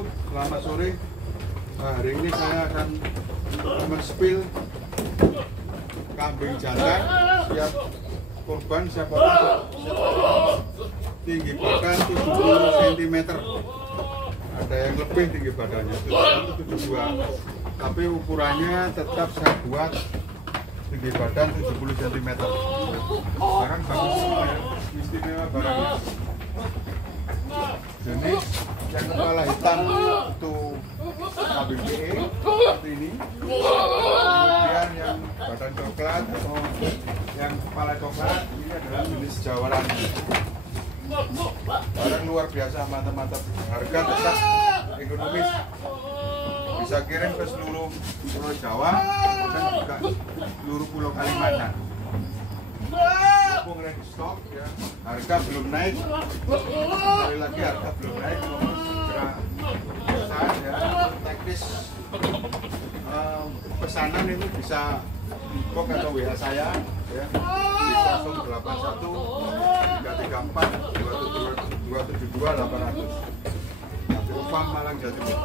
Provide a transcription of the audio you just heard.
YouTube, selamat sore. Hari ini saya akan men-spill kambing jantan siap kurban, siap tinggi badan 70 cm. Ada yang lebih tinggi badannya, 72, tapi ukurannya tetap saya buat tinggi badan 70 cm. Sekarang bagus semua ya, istimewa barangnya. Jenis yang kepala hitam itu kambing PE seperti ini. Kemudian yang badan coklat atau yang kepala coklat ini adalah jenis jawaran. Barang luar biasa, mantap-mantap. Harga tetap ekonomis. Bisa kirim ke seluruh Pulau Jawa dan juga seluruh Pulau Kalimantan. Mumpung ready stok ya, harga belum naik. Sekali lagi harga belum naik, mohon segera pesan ya. Teknis pesanan itu bisa inbox atau WA saya ya di 081 334 272 800. Upam Malang Jawa Timur.